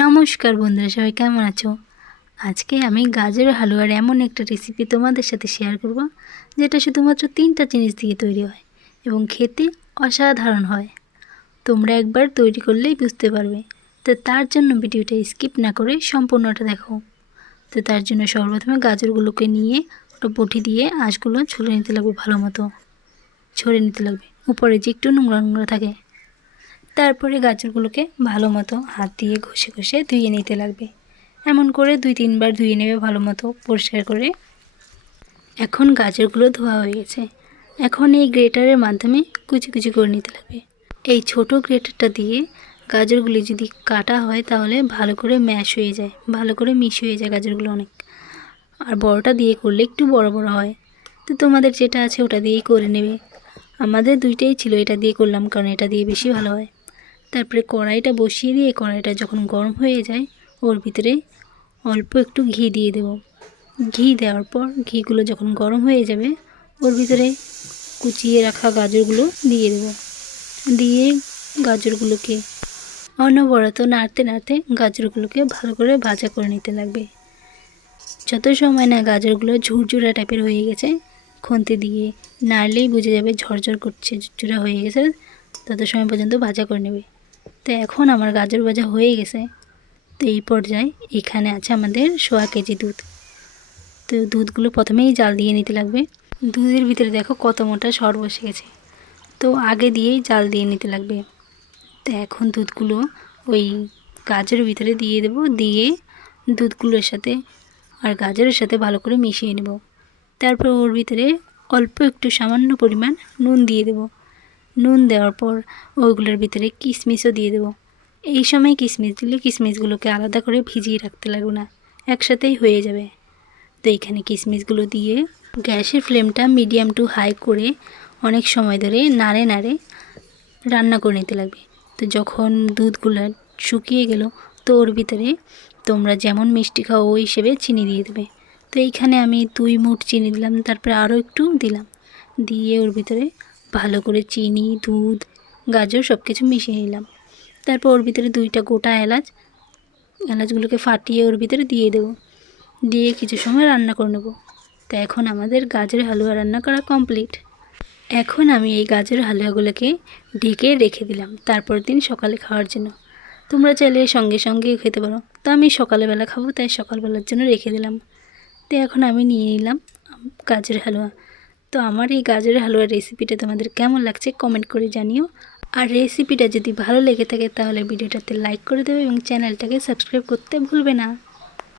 নমস্কার বন্ধুরা, সবাই কেমন আছো? আজকে আমি গাজর হালুয়ার এমন একটা রেসিপি তোমাদের সাথে শেয়ার করব, যেটা শুধুমাত্র তিনটা জিনিস দিয়ে তৈরি হয় এবং খেতে অসাধারণ হয়। তোমরা একবার তৈরি করলেই বুঝতে পারবে। তো তার জন্য ভিডিওটা স্কিপ না করে সম্পূর্ণটা দেখো। তো তার জন্য সর্বপ্রথমে গাজরগুলোকে নিয়ে ওটা বটি দিয়ে আঁশগুলো ছুলে নিতে লাগবে ভালো মতো। ছড়ে নিতে লাগবে। উপরে যে একটু নোংরা নোংরা থাকে তারপরে গাজরগুলোকে ভালো মতো হাত দিয়ে ঘষে ঘষে ধুয়ে নিতে লাগবে। এমন করে দুই তিনবার ধুয়ে নেবে ভালো মতো পরিষ্কার করে। এখন গাজরগুলো ধোয়া হয়ে গেছে। এখন এই গ্রেটারের মাধ্যমে কুচি কুচি করে নিতে লাগবে। এই ছোট গ্রেটারটা দিয়ে গাজরগুলি যদি কাটা হয় তাহলে ভালো করে ম্যাশ হয়ে যায়, ভালো করে মিশ হয়ে যায় গাজরগুলো অনেক। আর বড়টা দিয়ে করলে একটু বড় বড় হয়। তো তোমাদের যেটা আছে ওটা দিয়েই করে নেবে। আমাদের দুইটাই ছিল, এটা দিয়ে করলাম কারণ এটা দিয়ে বেশি ভালো হয়। তারপরে কড়াইটা বসিয়ে দিয়ে কড়াইটা যখন গরম হয়ে যায়, ওর ভিতরে অল্প একটু ঘি দিয়ে দেব। ঘি দেওয়ার পর ঘিগুলো যখন গরম হয়ে যাবে, ওর ভিতরে কুচিয়ে রাখা গাজরগুলো দিয়ে দেব। দিয়ে গাজরগুলোকে অনবরত নাড়তে নাড়তে গাজরগুলোকে ভালো করে ভাজা করে নিতে লাগবে। যত সময় না গাজরগুলো ঝুরঝুরা টাইপের হয়ে গেছে, খুন্তি দিয়ে নাড়লেই বুঝে যাবে ঝরঝর করছে, ঝুরঝুরা হয়ে গেছে, তত সময় পর্যন্ত ভাজা করে নেবে। তো এখন আমার গাজর ভাজা হয়ে গেছে। তো এই পর্যায়ে এখানে আছে আমাদের সোয়া কেজি দুধ। তো দুধগুলো প্রথমেই জাল দিয়ে নিতে লাগবে। দুধের ভিতরে দেখো কত মোটা সর বসে গেছে। তো আগে দিয়েই জাল দিয়ে নিতে লাগবে। তো এখন দুধগুলো ওই গাজরের ভিতরে দিয়ে দেব, দিয়ে দুধগুলোর সাথে আর গাজরের সাথে ভালো করে মিশিয়ে নেব। তারপর ওর ভিতরে অল্প একটু সামান্য পরিমাণ নুন দিয়ে দেব। নুন দেওয়ার পর ওইগুলোর ভিতরে কিশমিশও দিয়ে দেবো। এই সময় কিশমিশ দিলে কিশমিশগুলোকে আলাদা করে ভিজিয়ে রাখতে লাগবে না, একসাথেই হয়ে যাবে। তো এইখানে কিশমিশগুলো দিয়ে গ্যাসের ফ্লেমটা মিডিয়াম টু হাই করে অনেক সময় ধরে নাড়ে নাড়ে রান্না করে নিতে লাগবে। তো যখন দুধগুলো শুকিয়ে গেল, তো ওর ভিতরে তোমরা যেমন মিষ্টি খাও, ওই হিসেবে চিনি দিয়ে দেবে। তো এইখানে আমি দুই মুঠ চিনি দিলাম, তারপরে আরও একটু দিলাম। দিয়ে ওর ভিতরে ভালো করে চিনি, দুধ, গাজর সব কিছু মিশিয়ে নিলাম। তারপর ওর ভিতরে দুইটা গোটা এলাচ, এলাচগুলোকে ফাটিয়ে ওর ভিতরে দিয়ে দেবো। দিয়ে কিছু সময় রান্না করে নেব। তো এখন আমাদের গাজরের হালুয়া রান্না করা কমপ্লিট। এখন আমি এই গাজরের হালুয়াগুলোকে ঢেকে রেখে দিলাম তারপর দিন সকালে খাওয়ার জন্য। তোমরা চাইলে সঙ্গে সঙ্গেও খেতে পারো। তো আমি সকালবেলা খাব, তাই সকালবেলার জন্য রেখে দিলাম। তো এখন আমি নিয়ে নিলাম গাজরের হালুয়া। তো আমার এই গাজরের হালুয়ার রেসিপিটা তোমাদের কেমন লাগছে কমেন্ট করে জানিও। আর রেসিপিটা যদি ভালো লেগে থাকে তাহলে ভিডিওটাতে লাইক করে দেবে এবং চ্যানেলটাকে সাবস্ক্রাইব করতে ভুলবে না।